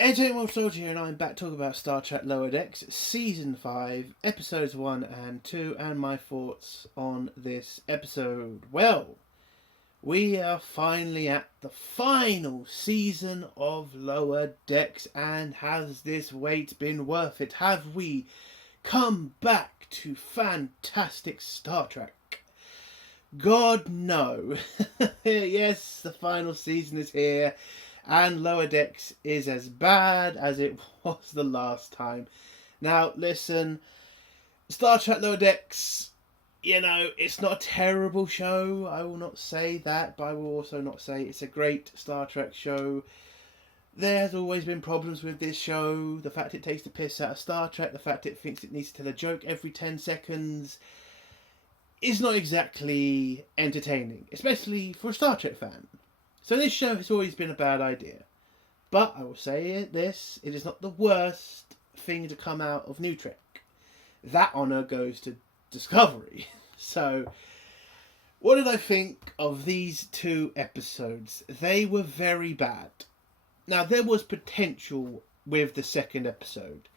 Entertainment World Soldier here, and I'm back talking about Star Trek Lower Decks, Season 5, Episodes 1 and 2, and my thoughts on this episode. Well, we are finally at the final season of Lower Decks, and has this wait been worth it? Have we come back to fantastic Star Trek? God, no. Yes, the final season is here. And Lower Decks is as bad as it was the last time. Now, listen, Star Trek Lower Decks, it's not a terrible show. I will not say that, but I will also not say it's a great Star Trek show. There has always been problems with this show. The fact it takes the piss out of Star Trek, the fact it thinks it needs to tell a joke every 10 seconds is not exactly entertaining, especially for a Star Trek fan. So this show has always been a bad idea. But I will say this, it is not the worst thing to come out of New Trek. That honour goes to Discovery. So, what did I think of these two episodes? They were very bad. Now, there was potential with the second episode.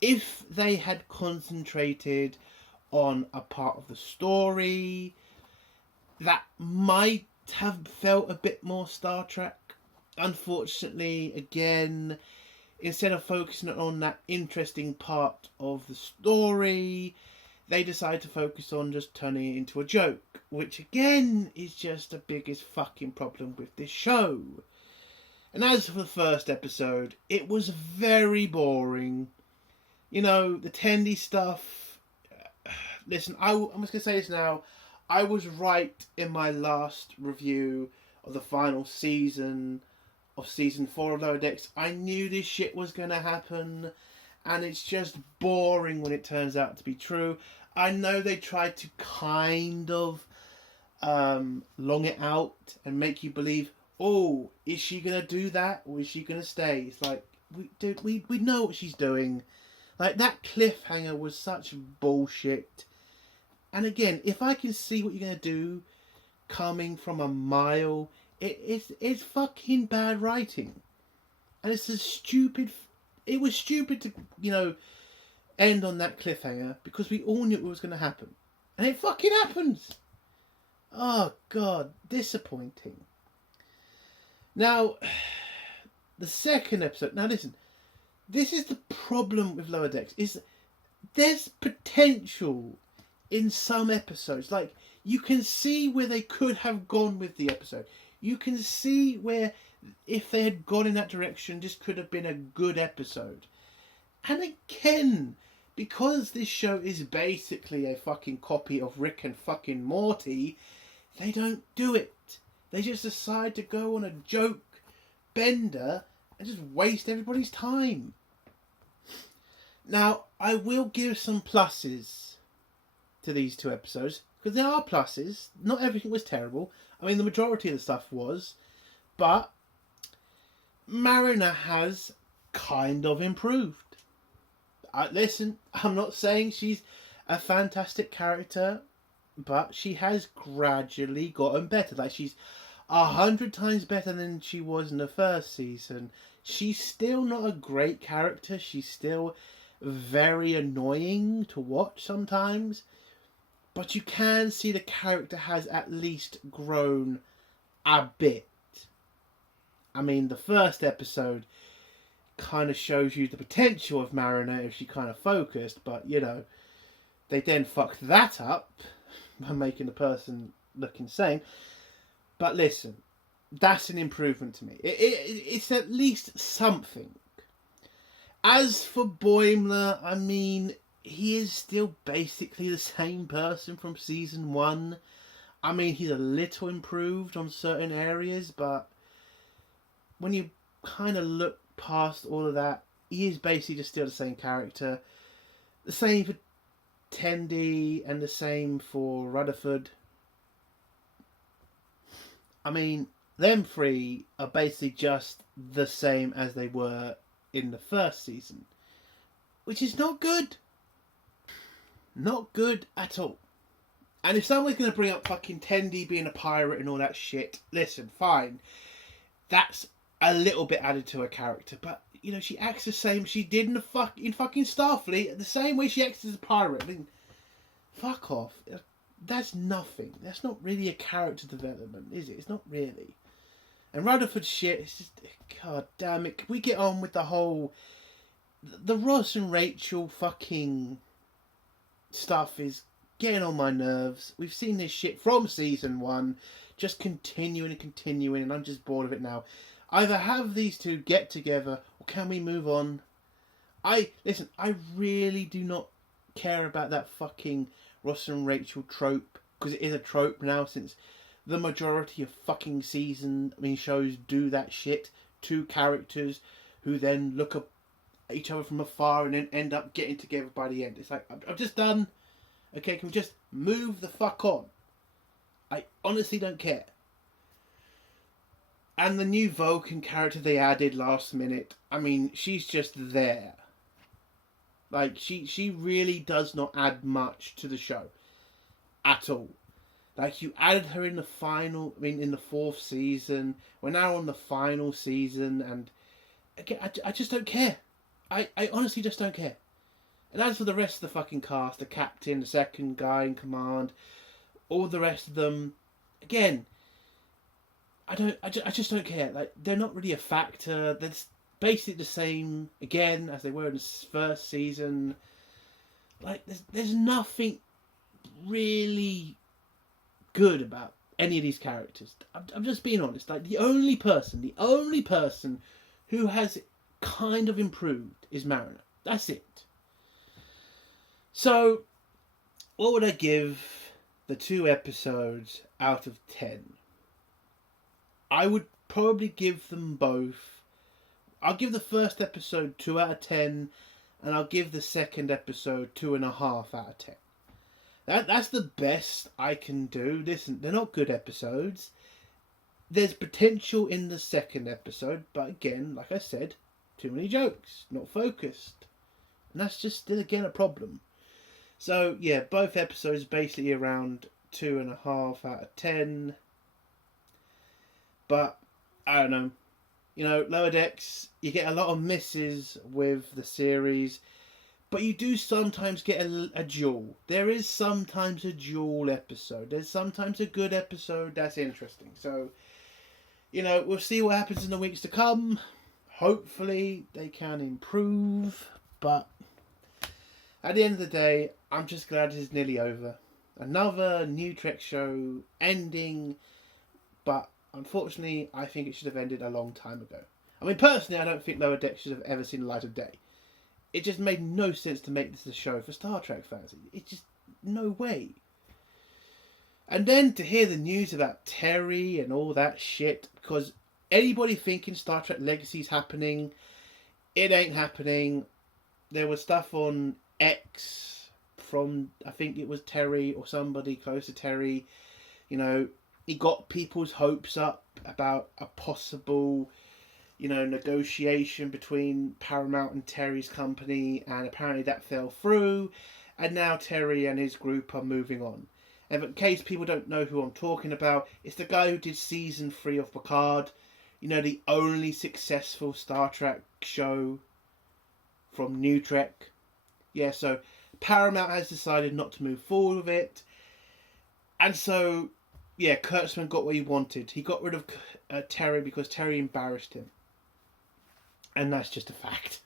If they had concentrated on a part of the story, that might have felt a bit more Star Trek. Unfortunately, again, instead of focusing on that interesting part of the story, they decide to focus on just turning it into a joke, which again is just the biggest fucking problem with this show. And as for the first episode, it was very boring. The Tendi stuff. Listen, I'm just going to say this now. I was right in my last review of the final season of Season 4 of Lower Decks. I knew this shit was going to happen, and it's just boring when it turns out to be true. I know they tried to kind of long it out and make you believe, oh, is she going to do that, or is she going to stay? It's like, we know what she's doing. Like, that cliffhanger was such bullshit. And again, if I can see what you're going to do coming from a mile, it's fucking bad writing. And it's it was stupid to, end on that cliffhanger because we all knew it was going to happen. And it fucking happens. Oh, God, disappointing. Now, the second episode, now listen, this is the problem with Lower Decks, is there's potential in some episodes. Like, you can see where they could have gone with the episode. You can see where, if they had gone in that direction, this could have been a good episode. And again, because this show is basically a fucking copy of Rick and fucking Morty, they don't do it. They just decide to go on a joke bender and just waste everybody's time. Now, I will give some pluses to these two episodes, because there are pluses. Not everything was terrible. I mean, the majority of the stuff was, but Mariner has kind of improved. Listen, I'm not saying she's a fantastic character, but she has gradually gotten better. Like, she's 100 times better than she was in the first season. She's still not a great character. She's still very annoying to watch sometimes. But you can see the character has at least grown a bit. I mean, the first episode kind of shows you the potential of Mariner if she kind of focused. But, they then fucked that up by making the person look insane. But listen, that's an improvement to me. It's at least something. As for Boimler, I mean, he is still basically the same person from Season 1. I mean, he's a little improved on certain areas, but when you kind of look past all of that, he is basically just still the same character. The same for Tendi and the same for Rutherford. I mean, them three are basically just the same as they were in the first season, which is not good. Not good at all. And if someone's going to bring up fucking Tendi being a pirate and all that shit, listen, fine. That's a little bit added to her character, but she acts the same she did in fucking Starfleet, the same way she acts as a pirate. I mean, fuck off. That's nothing. That's not really a character development, is it? It's not really. And Rutherford shit, it's just, god damn it. Can we get on with the whole... The Ross and Rachel fucking stuff is getting on my nerves. We've seen this shit from season 1, just continuing and continuing, and I'm just bored of it now. Either have these two get together, or can we move on? I really do not care about that fucking Ross and Rachel trope, because it is a trope now, since the majority of fucking shows do that shit. Two characters who then look at each other from afar and then end up getting together by the end. It's like, I'm just done. Okay, can we just move the fuck on? I honestly don't care. And the new Vulcan character they added last minute, I mean, she's just there. Like, she really does not add much to the show. At all. Like, you added her in the in the 4th season. We're now on the final season, and again, I just don't care. I honestly just don't care. And as for the rest of the fucking cast, the captain, the second guy in command, all the rest of them, again, I just don't care. Like, they're not really a factor. They're basically the same again as they were in the first season. Like, there's nothing really good about any of these characters. I'm just being honest. Like, the only person who has kind of improved is Mariner. That's it. So, what would I give the 2 episodes out of 10? I would probably give them both. I'll give the first episode 2 out of 10, and I'll give the second episode 2.5 out of 10. That's the best I can do. Listen, they're not good episodes. There's potential in the second episode, but again, like I said, too many jokes, not focused. And that's just still again a problem. So yeah, both episodes basically around 2.5 out of 10. But I don't know. You know, Lower Decks, you get a lot of misses with the series, but you do sometimes get a duel. There is sometimes a duel episode. There's sometimes a good episode that's interesting. So, you know, we'll see what happens in the weeks to come. Hopefully they can improve, but at the end of the day, I'm just glad it's nearly over. Another new Trek show ending, but unfortunately, I think it should have ended a long time ago. I mean, personally, I don't think Lower Decks should have ever seen the light of day. It just made no sense to make this a show for Star Trek fans. It's just no way. And then to hear the news about Terry and all that shit, because anybody thinking Star Trek Legacy's happening, it ain't happening. There was stuff on X from, I think it was Terry or somebody close to Terry. You know, he got people's hopes up about a possible, you know, negotiation between Paramount and Terry's company, and apparently that fell through, and now Terry and his group are moving on. And in case people don't know who I'm talking about, it's the guy who did season 3 of Picard, you know, the only successful Star Trek show from New Trek. Yeah, so Paramount has decided not to move forward with it, and so yeah, Kurtzman got what he wanted. He got rid of Terry because Terry embarrassed him. And that's just a fact.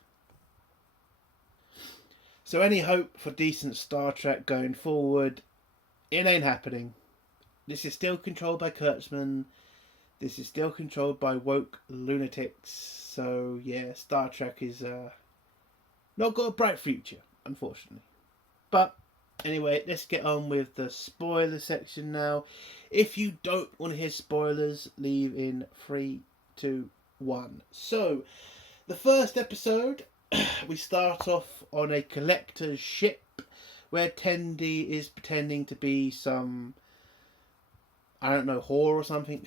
So any hope for decent Star Trek going forward, it ain't happening. This is still controlled by Kurtzman. This is still controlled by woke lunatics. So yeah, Star Trek is not got a bright future, unfortunately. But anyway, let's get on with the spoiler section now. If you don't want to hear spoilers, leave in 3, 2, 1. So, the first episode, we start off on a collector's ship where Tendi is pretending to be some, I don't know, whore or something.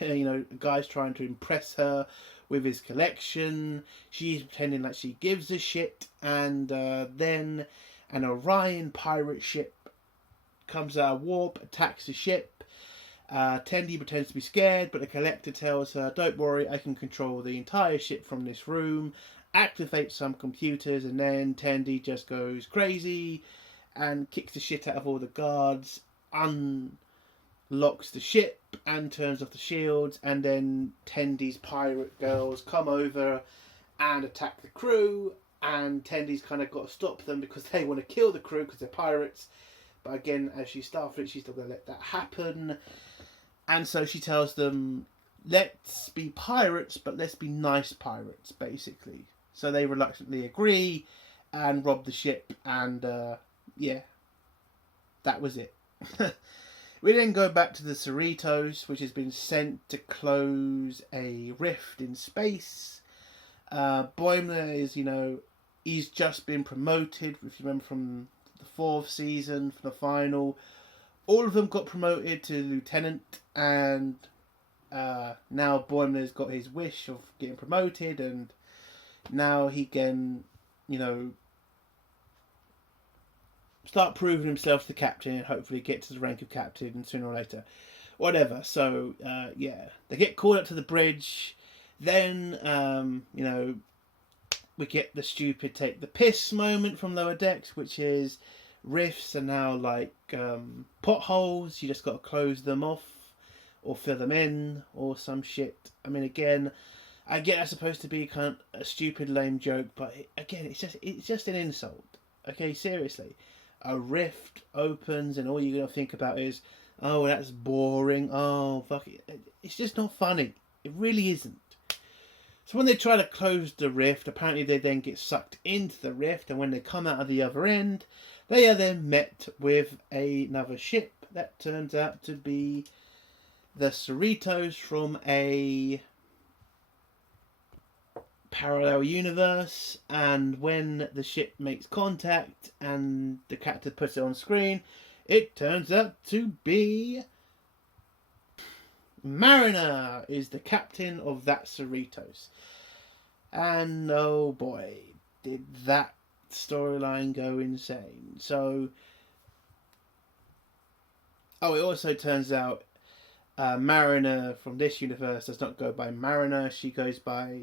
You know, the guy's trying to impress her with his collection. She's pretending like she gives a shit, and then an Orion pirate ship comes out of warp, attacks the ship, Tendi pretends to be scared, but the Collector tells her, don't worry, I can control the entire ship from this room, activate some computers, and then Tendi just goes crazy and kicks the shit out of all the guards, unlocks the ship and turns off the shields, and then Tendi's pirate girls come over and attack the crew, and Tendi's kind of got to stop them because they want to kill the crew because they're pirates. But again, as she's Starfleet, she's not going to let that happen. And so she tells them, let's be pirates, but let's be nice pirates, basically. So they reluctantly agree and rob the ship, and yeah, that was it. We then go back to the Cerritos, which has been sent to close a rift in space. Boimler is, he's just been promoted, if you remember from the 4th season, from the final. All of them got promoted to lieutenant, and now Boimler's got his wish of getting promoted, and now he can, start proving himself to the captain and hopefully get to the rank of captain sooner or later. Whatever. So, yeah. They get called up to the bridge. Then, we get the stupid take the piss moment from Lower Decks, which is rifts are now like potholes. You just got to close them off or fill them in or some shit. I mean, again, I get that's supposed to be kind of a stupid, lame joke, but again, it's just an insult. Okay, seriously. A rift opens and all you're going to think about is, oh, that's boring. Oh, fuck it. It's just not funny. It really isn't. So when they try to close the rift, apparently they then get sucked into the rift, and when they come out of the other end, they are then met with another ship that turns out to be the Cerritos from a parallel universe. And when the ship makes contact and the captain puts it on screen, it turns out to be Mariner is the captain of that Cerritos. And oh boy, did that storyline go insane. So it also turns out Mariner from this universe does not go by Mariner. She goes by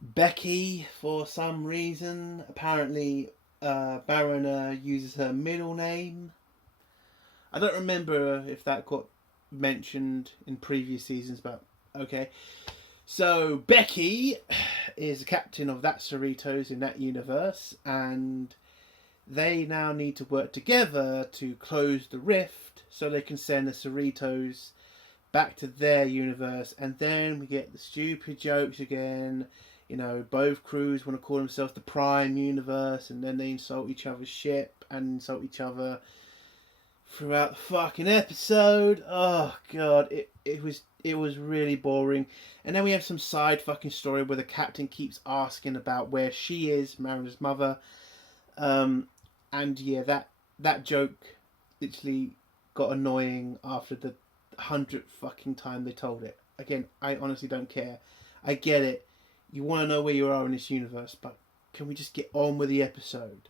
Becky for some reason. Apparently Mariner uses her middle name. I don't remember if that got mentioned in previous seasons, but okay. So Becky is the captain of that Cerritos in that universe, and they now need to work together to close the rift so they can send the Cerritos back to their universe. And then we get the stupid jokes again. Both crews want to call themselves the Prime Universe, and then they insult each other's ship and insult each other throughout the fucking episode. Oh god, it was really boring. And then we have some side fucking story where the captain keeps asking about where she is, Mariner's mother. And yeah, that joke literally got annoying after the 100th fucking time they told it. Again, I honestly don't care. I get it. You want to know where you are in this universe, but can we just get on with the episode?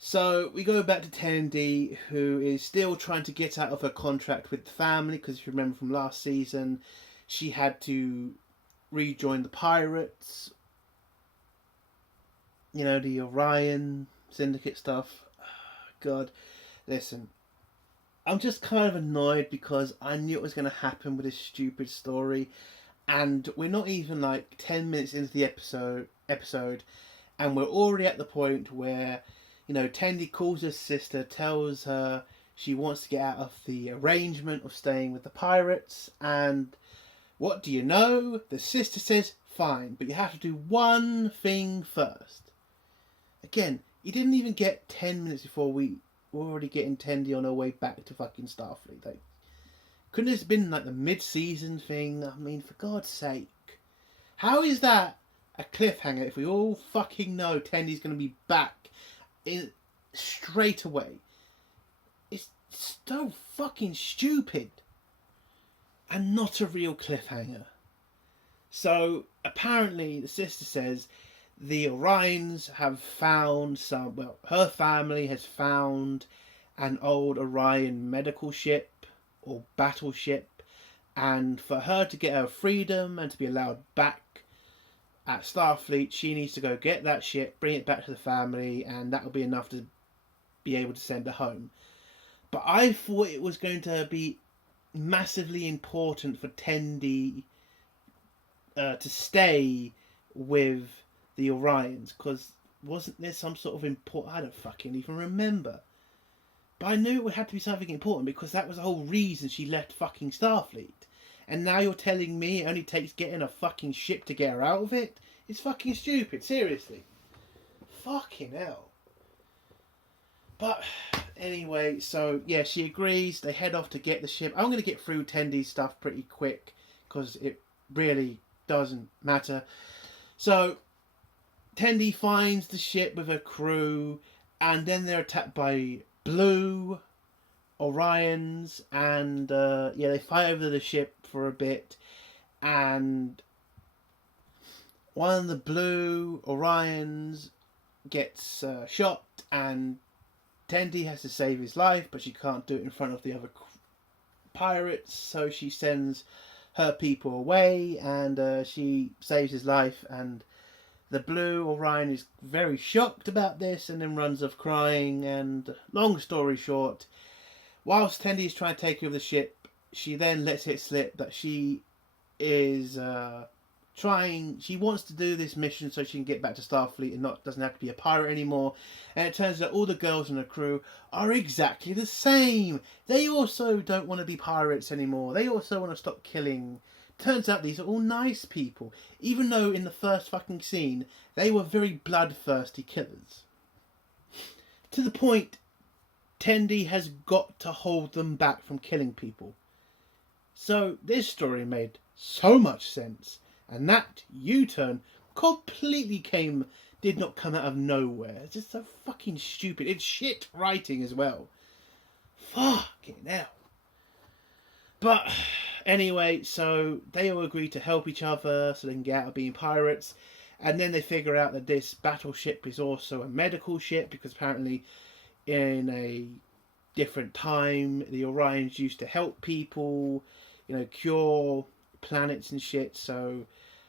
So we go back to Tendi, who is still trying to get out of her contract with the family, because if you remember from last season, she had to rejoin the pirates. The Orion Syndicate stuff. God, listen. I'm just kind of annoyed because I knew it was going to happen with this stupid story. And we're not even like 10 minutes into the episode, and we're already at the point where, Tendi calls her sister, tells her she wants to get out of the arrangement of staying with the pirates, and what do you know? The sister says, fine, but you have to do one thing first. Again, you didn't even get 10 minutes before we're already getting Tendi on her way back to fucking Starfleet. Like, couldn't this have been like the mid-season thing? I mean, for God's sake. How is that a cliffhanger if we all fucking know Tendi's going to be back straight away? It's so fucking stupid. And not a real cliffhanger. So, apparently, the sister says the Orions have found her family has found an old Orion medical ship. or battleship, and for her to get her freedom and to be allowed back at Starfleet, she needs to go get that ship, bring it back to the family, and that will be enough to be able to send her home. But I thought it was going to be massively important for Tendi to stay with the Orions, because wasn't there some sort of important... I don't fucking even remember. But I knew it would have to be something important, because that was the whole reason she left fucking Starfleet. And now you're telling me it only takes getting a fucking ship to get her out of it? It's fucking stupid, seriously. Fucking hell. But anyway, so yeah, she agrees. They head off to get the ship. I'm going to get through Tendi's stuff pretty quick, because it really doesn't matter. So Tendi finds the ship with her crew, and then they're attacked by Blue Orions, and they fight over the ship for a bit, and one of the Blue Orions gets shot, and Tendi has to save his life, but she can't do it in front of the other pirates, so she sends her people away, and she saves his life, and the Blue Orion is very shocked about this and then runs off crying, and long story short, whilst Tendi is trying to take over the ship, she then lets it slip that she is she wants to do this mission so she can get back to Starfleet and doesn't have to be a pirate anymore. And it turns out all the girls in the crew are exactly the same. They also don't want to be pirates anymore. They also want to stop killing. Turns out these are all nice people, even though in the first fucking scene they were very bloodthirsty killers. To the point, Tendi has got to hold them back from killing people. So this story made so much sense, and that U-turn completely did not come out of nowhere. It's just so fucking stupid. It's shit writing as well. Fucking hell. But anyway, so they all agree to help each other so they can get out of being pirates. And then they figure out that this battleship is also a medical ship, because apparently in a different time the Orions used to help people, cure planets and shit. So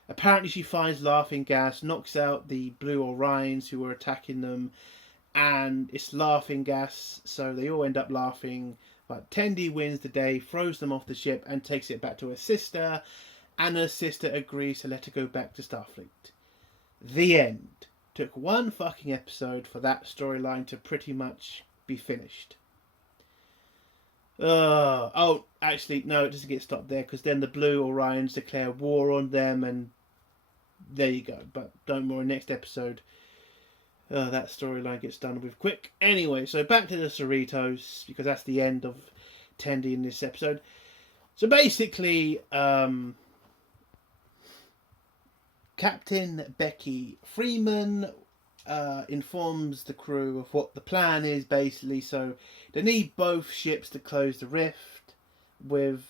apparently she finds laughing gas, knocks out the Blue Orions who were attacking them, and it's laughing gas, so they all end up laughing. But Tendi wins the day, throws them off the ship, and takes it back to her sister, and her sister agrees to let her go back to Starfleet. The end. Took one fucking episode for that storyline to pretty much be finished. Actually, no, it doesn't get stopped there, because then the Blue Orions declare war on them, and there you go. But don't worry, next episode, that storyline gets done with quick. Anyway, so back to the Cerritos, because that's the end of Tendi in this episode. So basically, Captain Becky Freeman informs the crew of what the plan is, basically. So they need both ships to close the rift with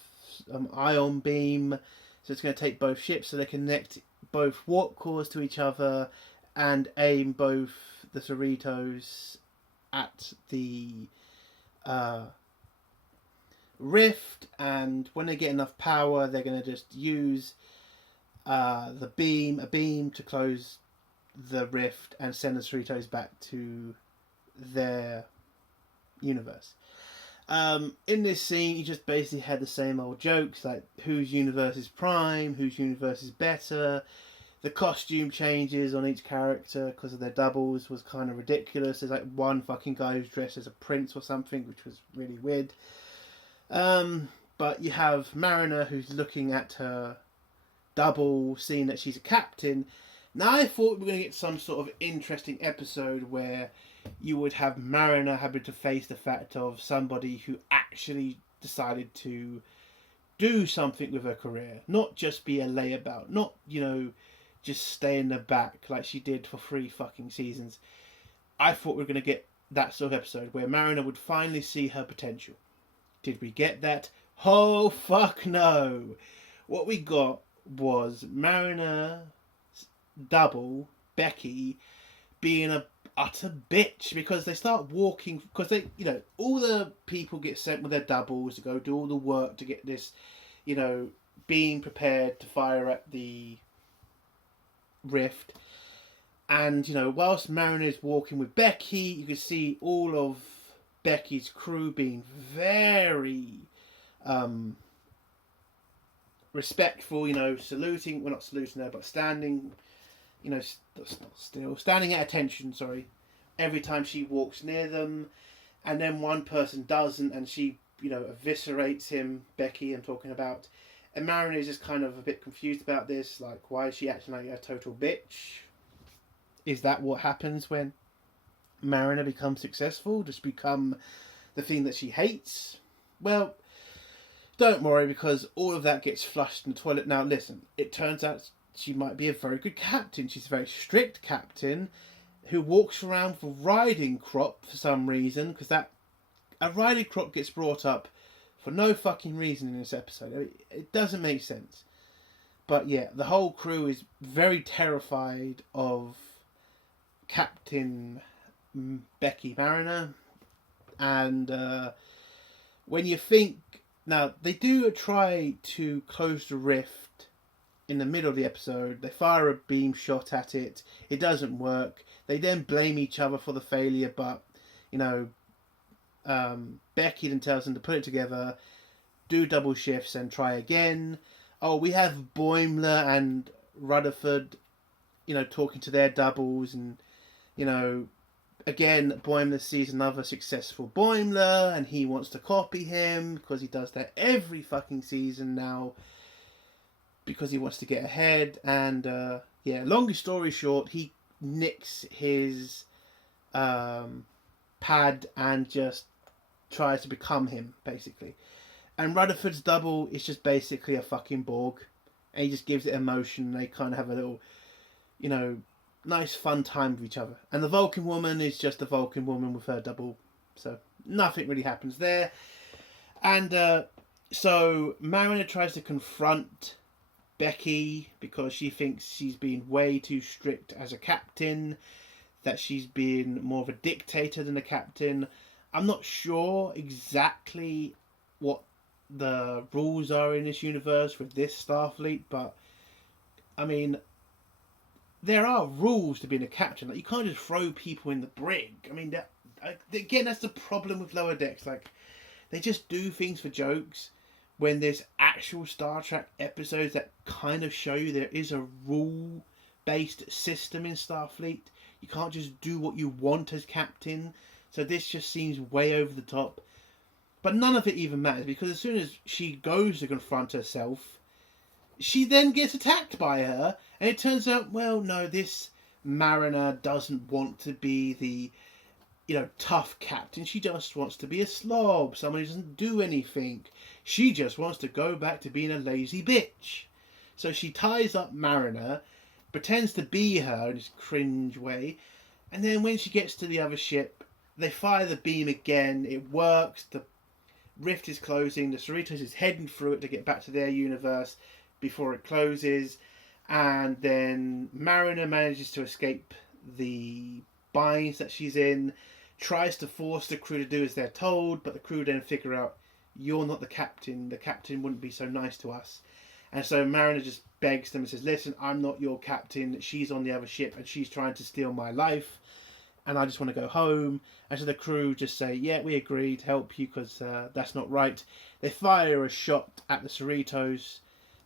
ion beam. So it's going to take both ships so they connect both warp cores to each other and aim both the Cerritos at the rift. And when they get enough power, they're going to just use a beam to close the rift and send the Cerritos back to their universe. In this scene, you just basically had the same old jokes, like whose universe is prime, whose universe is better. The costume changes on each character because of their doubles was kind of ridiculous. There's like one fucking guy who's dressed as a prince or something, which was really weird. But you have Mariner, who's looking at her double, seeing that she's a captain. Now I thought we were going to get some sort of interesting episode where you would have Mariner having to face the fact of somebody who actually decided to do something with her career. Not just be a layabout. Not, just stay in the back like she did for 3 fucking seasons. I thought we were going to get that sort of episode where Mariner would finally see her potential. Did we get that? Oh, fuck no. What we got was Mariner double, Becky, being a utter bitch because they start walking because they, all the people get sent with their doubles to go do all the work to get this, being prepared to fire at the rift. And, whilst Mariner's walking with Becky, you can see all of Becky's crew being very respectful, saluting, well, not saluting her, but standing, standing at attention, sorry, every time she walks near them. And then one person doesn't, and she, eviscerates him, Becky, I'm talking about. And Mariner is just kind of a bit confused about this, like, why is she acting like a total bitch? Is that what happens when Mariner becomes successful? Just become the thing that she hates? Well, don't worry, because all of that gets flushed in the toilet. Now, listen, it turns out she might be a very good captain. She's a very strict captain who walks around with a riding crop for some reason, because a riding crop gets brought up for no fucking reason in this episode. I mean, it doesn't make sense. But yeah, the whole crew is very terrified of Captain Becky Mariner. And when you think... Now, they do try to close the rift in the middle of the episode. They fire a beam shot at it. It doesn't work. They then blame each other for the failure, but, Becky then tells them to put it together, do double shifts and try again. Oh, we have Boimler and Rutherford, talking to their doubles, and, again, Boimler sees another successful Boimler, and he wants to copy him, because he does that every fucking season now, because he wants to get ahead. And, long story short, he nicks his pad and just tries to become him, basically. And Rutherford's double is just basically a fucking Borg, and he just gives it emotion, and they kind of have a little, nice fun time with each other. And the Vulcan woman is just a Vulcan woman with her double, so nothing really happens there. And so Mariner tries to confront Becky because she thinks she's been way too strict as a captain, that she's been more of a dictator than a captain. I'm not sure exactly what the rules are in this universe with this Starfleet, but I mean, there are rules to being a captain. Like, you can't just throw people in the brig. I mean, again, that's the problem with Lower Decks. Like, they just do things for jokes when there's actual Star Trek episodes that kind of show you there is a rule-based system in Starfleet. You can't just do what you want as captain. So this just seems way over the top. But none of it even matters, because as soon as she goes to confront herself, she then gets attacked by her, and it turns out, well, no, this Mariner doesn't want to be the, tough captain. She just wants to be a slob, someone who doesn't do anything. She just wants to go back to being a lazy bitch. So she ties up Mariner, pretends to be her in this cringe way, and then when she gets to the other ship, they fire the beam again. It works. The rift is closing. The Cerritos is heading through it to get back to their universe before it closes. And then Mariner manages to escape the binds that she's in, tries to force the crew to do as they're told, but the crew then figure out, you're not the captain. The captain wouldn't be so nice to us. And so Mariner just begs them and says, listen, I'm not your captain. She's on the other ship and she's trying to steal my life, and I just want to go home. And so the crew just say, yeah, we agree to help you, because that's not right. They fire a shot at the Cerritos.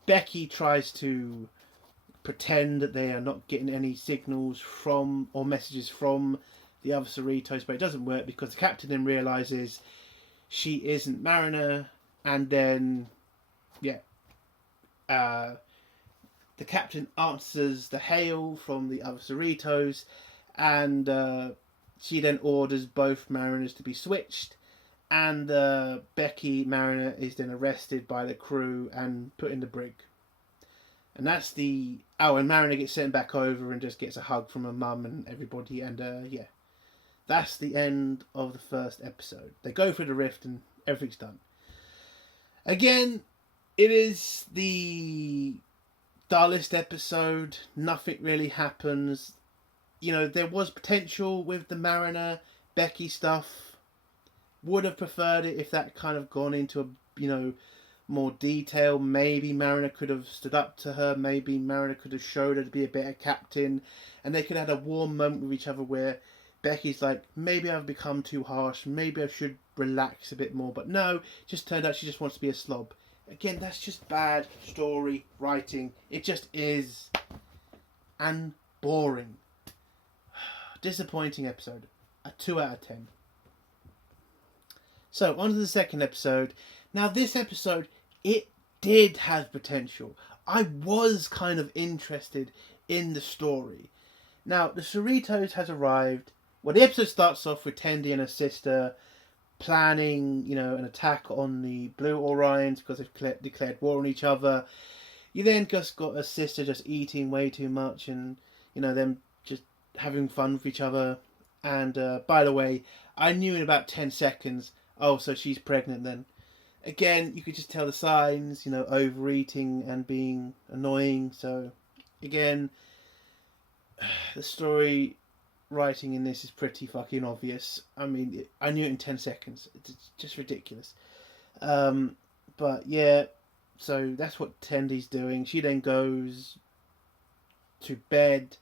Becky tries to pretend that they are not getting any signals from or messages from the other Cerritos, but it doesn't work because the captain then realises she isn't Mariner. And then, the captain answers the hail from the other Cerritos, and she then orders both Mariners to be switched, and Becky Mariner is then arrested by the crew and put in the brig. And that's the... Oh, and Mariner gets sent back over and just gets a hug from her mum and everybody, and that's the end of the first episode. They go through the rift and everything's done. Again, it is the dullest episode. Nothing really happens. there was potential with the Mariner Becky stuff. Would have preferred it if that kind of gone into a more detail. Maybe Mariner could have stood up to her. Maybe Mariner could have showed her to be a better captain, and they could have had a warm moment with each other where Becky's like, maybe I've become too harsh. Maybe I should relax a bit more. But no, it just turned out she just wants to be a slob. Again, that's just bad story writing. It just is. And boring. Disappointing episode. A 2 out of 10. So, on to the second episode. Now, this episode, it did have potential. I was kind of interested in the story. Now, the Cerritos has arrived. Well, the episode starts off with Tendi and her sister planning, an attack on the Blue Orions because they've declared war on each other. You then just got a sister just eating way too much and, them just having fun with each other. And, by the way, I knew in about 10 seconds, oh, so she's pregnant then. Again, you could just tell the signs, overeating and being annoying. So, again, the story writing in this is pretty fucking obvious. I mean, I knew it in 10 seconds. It's just ridiculous. But, yeah, so that's what Tendi's doing. She then goes to bed.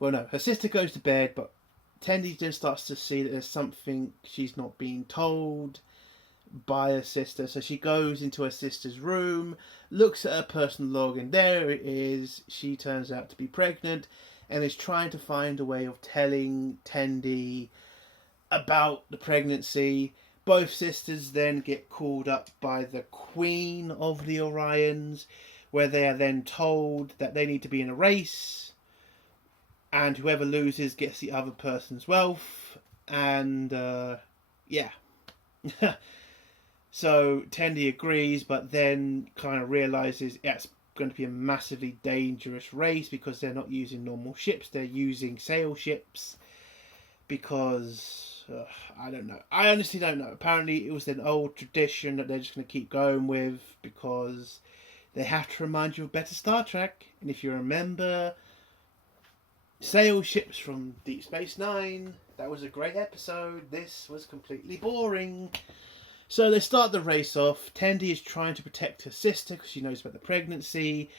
Well, no, her sister goes to bed, but Tendi then starts to see that there's something she's not being told by her sister. So she goes into her sister's room, looks at her personal log, and there it is. She turns out to be pregnant and is trying to find a way of telling Tendi about the pregnancy. Both sisters then get called up by the Queen of the Orions, where they are then told that they need to be in a race, and whoever loses gets the other person's wealth. And yeah. So Tendi agrees, but then kind of realizes it's going to be a massively dangerous race because they're not using normal ships, they're using sail ships. Because I don't know. I honestly don't know. Apparently it was an old tradition that they're just going to keep going with because they have to remind you of better Star Trek. And if you remember sail ships from Deep Space Nine, that was a great episode. This was completely boring. So they start the race off. Tendi is trying to protect her sister because she knows about the pregnancy.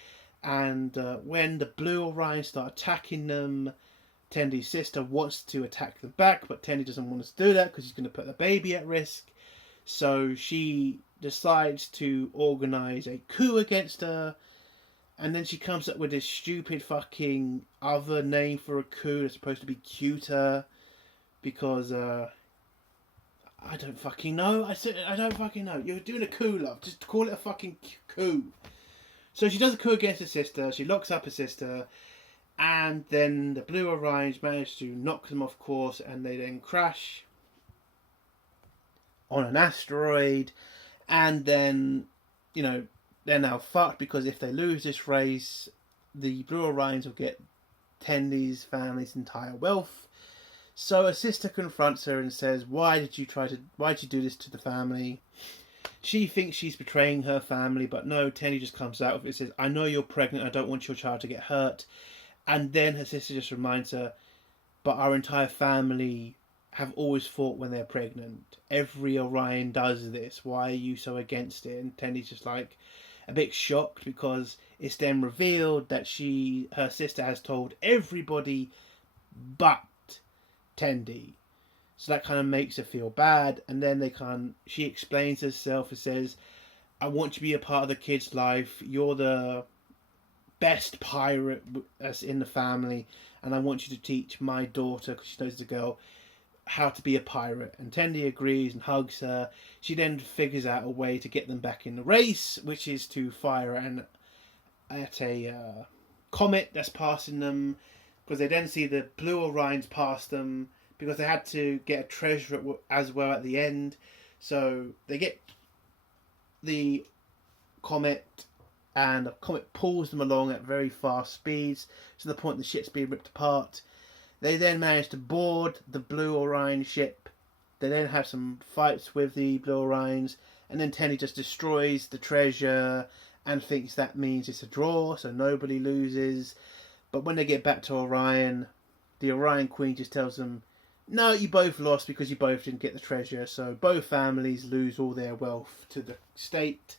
And when the Blue Orions start attacking them, Tendi's sister wants to attack them back, but Tendi doesn't want to do that because she's going to put the baby at risk. So she decides to organise a coup against her. And then she comes up with this stupid fucking other name for a coup that's supposed to be cuter. Because, I don't fucking know. I don't fucking know. You're doing a coup, love. Just call it a fucking coup. So she does a coup against her sister. She locks up her sister. And then the Blue Orions manage to knock them off course. And they then crash on an asteroid. And then, they're now fucked. Because if they lose this race, the Blue Orions will get Tendi's family's entire wealth. So her sister confronts her and says, why did you do this to the family? She thinks she's betraying her family, but no, Tendi just comes out with it and says, I know you're pregnant, I don't want your child to get hurt. And then her sister just reminds her, but our entire family have always fought when they're pregnant. Every Orion does this. Why are you so against it? And Tendi's just like a bit shocked because it's then revealed that her sister has told everybody but Tendi. So that kind of makes her feel bad. And then she explains herself and says, I want you to be a part of the kid's life. You're the best pirate that's in the family. And I want you to teach my daughter, because she knows the girl, how to be a pirate. And Tendi agrees and hugs her. She then figures out a way to get them back in the race, which is to fire at a comet that's passing them. Because they then see the Blue Orions pass them, because they had to get a treasure as well at the end. So they get the comet, and the comet pulls them along at very fast speeds to the point the ship's being ripped apart. They then manage to board the Blue Orion ship. They then have some fights with the Blue Orions, and then Tendi just destroys the treasure and thinks that means it's a draw, so nobody loses. But when they get back to Orion, the Orion Queen just tells them, no, you both lost because you both didn't get the treasure. So both families lose all their wealth to the state.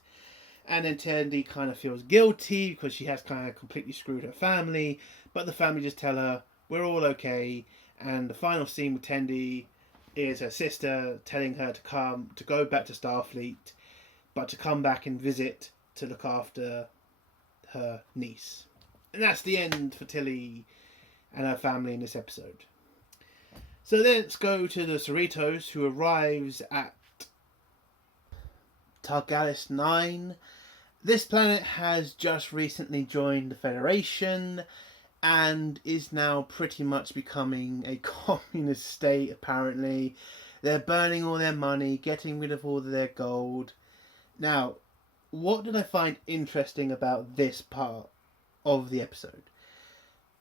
And then Tendi kind of feels guilty because she has kind of completely screwed her family. But the family just tell her, we're all okay. And the final scene with Tendi is her sister telling her to go back to Starfleet, but to come back and visit to look after her niece. And that's the end for Tilly and her family in this episode. So let's go to the Cerritos, who arrives at Targalis 9. This planet has just recently joined the Federation and is now pretty much becoming a communist state, apparently. They're burning all their money, getting rid of all of their gold. Now, what did I find interesting about this part of the episode?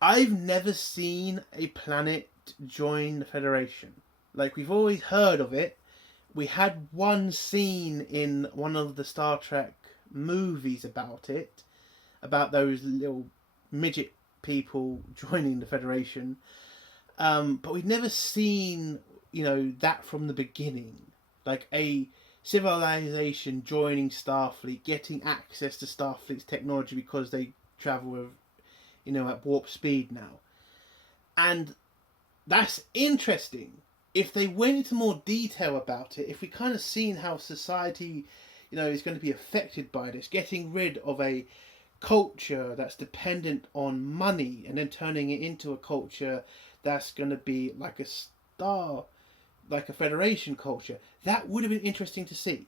I've never seen a planet join the Federation. Like, we've always heard of it. We had one scene in one of the Star Trek movies about it, about those little midget people joining the Federation. But we've never seen, that from the beginning. Like a civilization joining Starfleet, getting access to Starfleet's technology because they travel with, at warp speed now. And that's interesting. If they went into more detail about it, if we kind of seen how society, is going to be affected by this, getting rid of a culture that's dependent on money and then turning it into a culture that's going to be like a Federation culture, that would have been interesting to see.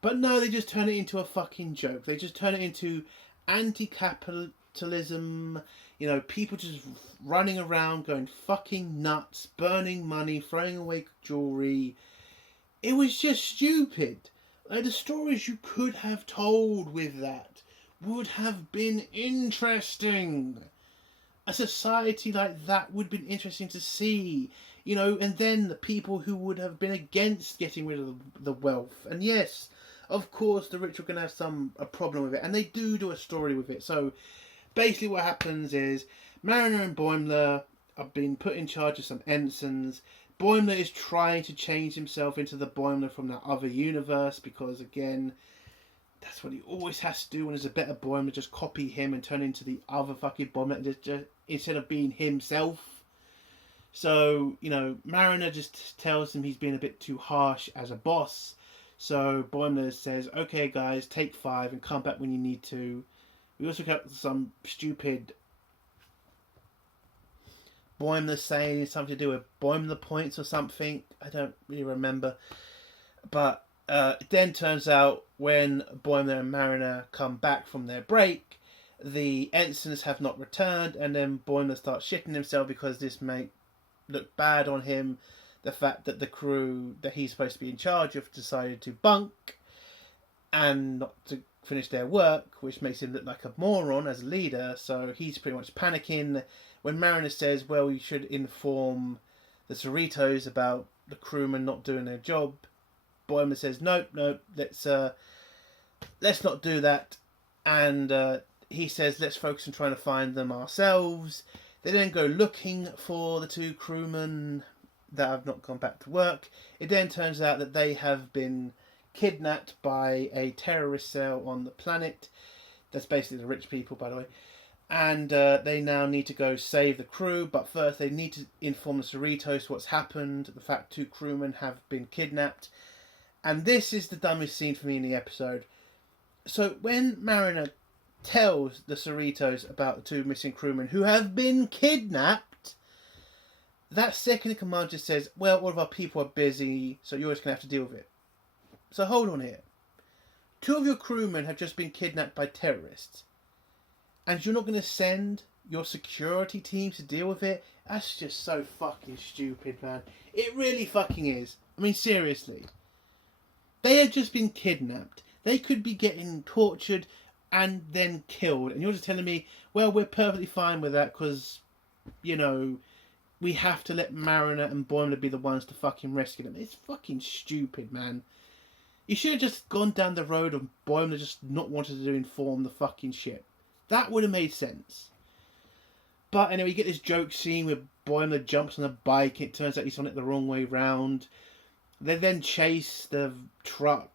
But no, they just turn it into a fucking joke. They just turn it into anti-capitalism, people just running around going fucking nuts, burning money, throwing away jewelry. It was just stupid. Like, the stories you could have told with that would have been interesting. A society like that would have been interesting to see, and then the people who would have been against getting rid of the wealth. And yes, of course, the rich are going to have a problem with it, and they do a story with it. So basically what happens is Mariner and Boimler have been put in charge of some ensigns. Boimler is trying to change himself into the Boimler from that other universe because, again, that's what he always has to do when there's a better Boimler. Just copy him and turn into the other fucking Boimler just instead of being himself. So, Mariner just tells him he's been a bit too harsh as a boss. So Boimler says, okay guys, take 5 and come back when you need to. We also got some stupid Boimler saying something to do with Boimler points or something. I don't really remember. But it then turns out when Boimler and Mariner come back from their break, the ensigns have not returned, and then Boimler starts shitting himself because this may look bad on him. The fact that the crew that he's supposed to be in charge of decided to bunk and not to finish their work, which makes him look like a moron as a leader. So he's pretty much panicking when Mariner says, well, you should inform the Cerritos about the crewmen not doing their job. Boimler says, nope, let's not do that. And he says, let's focus on trying to find them ourselves. They then go looking for the 2 crewmen that have not gone back to work. It then turns out that they have been kidnapped by a terrorist cell on the planet. That's basically the rich people, by the way. And they now need to go save the crew, but first they need to inform the Cerritos what's happened, the fact 2 crewmen have been kidnapped. And this is the dumbest scene for me in the episode. So when Mariner tells the Cerritos about the 2 missing crewmen who have been kidnapped, that second in command just says, well, all of our people are busy, so you're just going to have to deal with it. So hold on here. 2 of your crewmen have just been kidnapped by terrorists. And you're not going to send your security team to deal with it? That's just so fucking stupid, man. It really fucking is. I mean, seriously. They have just been kidnapped. They could be getting tortured and then killed. And you're just telling me, well, we're perfectly fine with that because, we have to let Mariner and Boimler be the ones to fucking rescue them. It's fucking stupid, man. You should have just gone down the road of Boimler just not wanting to inform the fucking ship. That would have made sense. But anyway, you get this joke scene where Boimler jumps on a bike and it turns out he's on it the wrong way round. They then chase the truck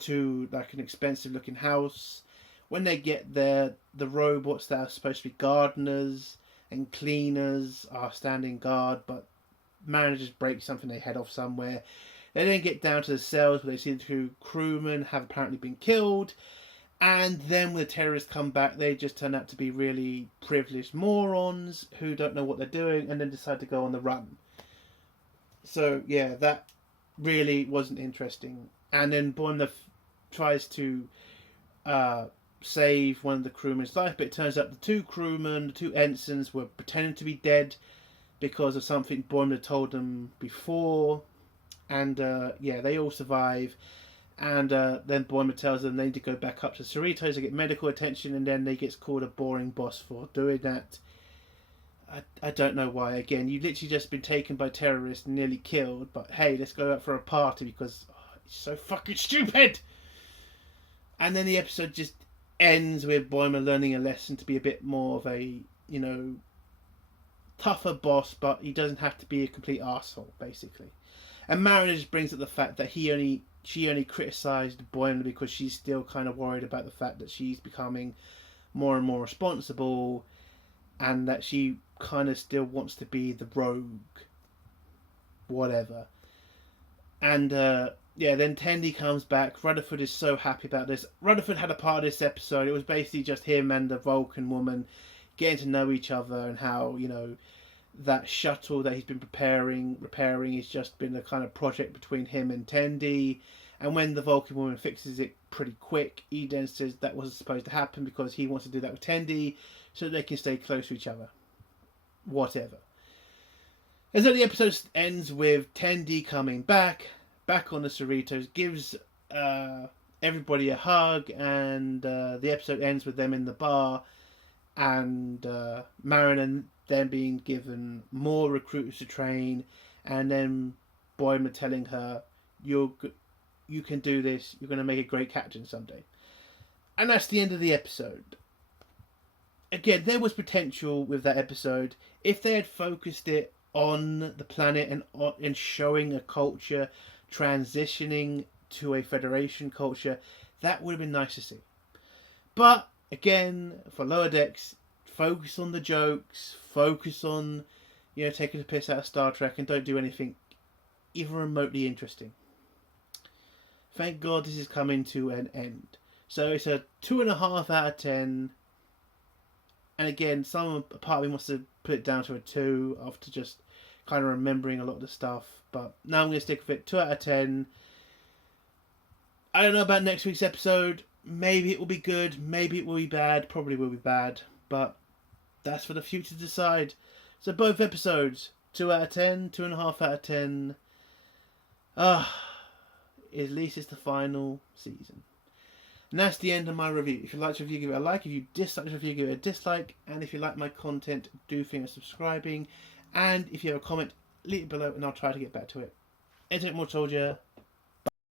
to like an expensive looking house. When they get there, the robots that are supposed to be gardeners and cleaners are standing guard, but managers break something, they head off somewhere. They then get down to the cells where they see the two crewmen have apparently been killed. And then when the terrorists come back, they just turn out to be really privileged morons who don't know what they're doing and then decide to go on the run. So, yeah, that really wasn't interesting. And then Boimler tries to save one of the crewmen's life, but it turns out the two crewmen, the two ensigns, were pretending to be dead because of something Boimler told them before. And, yeah, they all survive. And then Boimler tells them they need to go back up to Cerritos to get medical attention, and then they get called a boring boss for doing that. I don't know why. Again, you've literally just been taken by terrorists and nearly killed, but hey, let's go out for a party because it's so fucking stupid! And then the episode just ends with Boimler learning a lesson to be a bit more of a, you know, tougher boss, but he doesn't have to be a complete arsehole, basically. And Mariner just brings up the fact that she only criticised Boimler because she's still kind of worried about the fact that she's becoming more and more responsible and that she kind of still wants to be the rogue. Whatever. And, yeah, then Tendi comes back. Rutherford is so happy about this. Rutherford had a part of this episode. It was basically just him and the Vulcan woman getting to know each other and how, you know, that shuttle that he's been repairing has just been a kind of project between him and Tendi. And when the Vulcan woman fixes it pretty quick, he then says that wasn't supposed to happen because he wants to do that with Tendi so that they can stay close to each other. Whatever. And so the episode ends with Tendi coming back on the Cerritos, gives everybody a hug, and the episode ends with them in the bar, and Mariner then being given more recruiters to train, and then Boimler telling her, you can do this, you're going to make a great captain someday. And that's the end of the episode. Again, there was potential with that episode. If they had focused it on the planet and showing a culture transitioning to a Federation culture, that would have been nice to see. But, again, for Lower Decks, focus on the jokes, focus on, you know, taking the piss out of Star Trek, and don't do anything even remotely interesting. Thank God this is coming to an end. So it's a 2.5 out of 10. And again, some part of me wants to put it down to a 2 after just kind of remembering a lot of the stuff. But now I'm going to stick with it. 2 out of 10. I don't know about next week's episode. Maybe it will be good. Maybe it will be bad. Probably will be bad. But that's for the future to decide. So both episodes, 2 out of 10, 2.5 out of 10. At least it's the final season. And that's the end of my review. If you like the review, give it a like. If you dislike the review, give it a dislike. And if you like my content, do think of subscribing. And if you have a comment, leave it below and I'll try to get back to it. Internet More told you.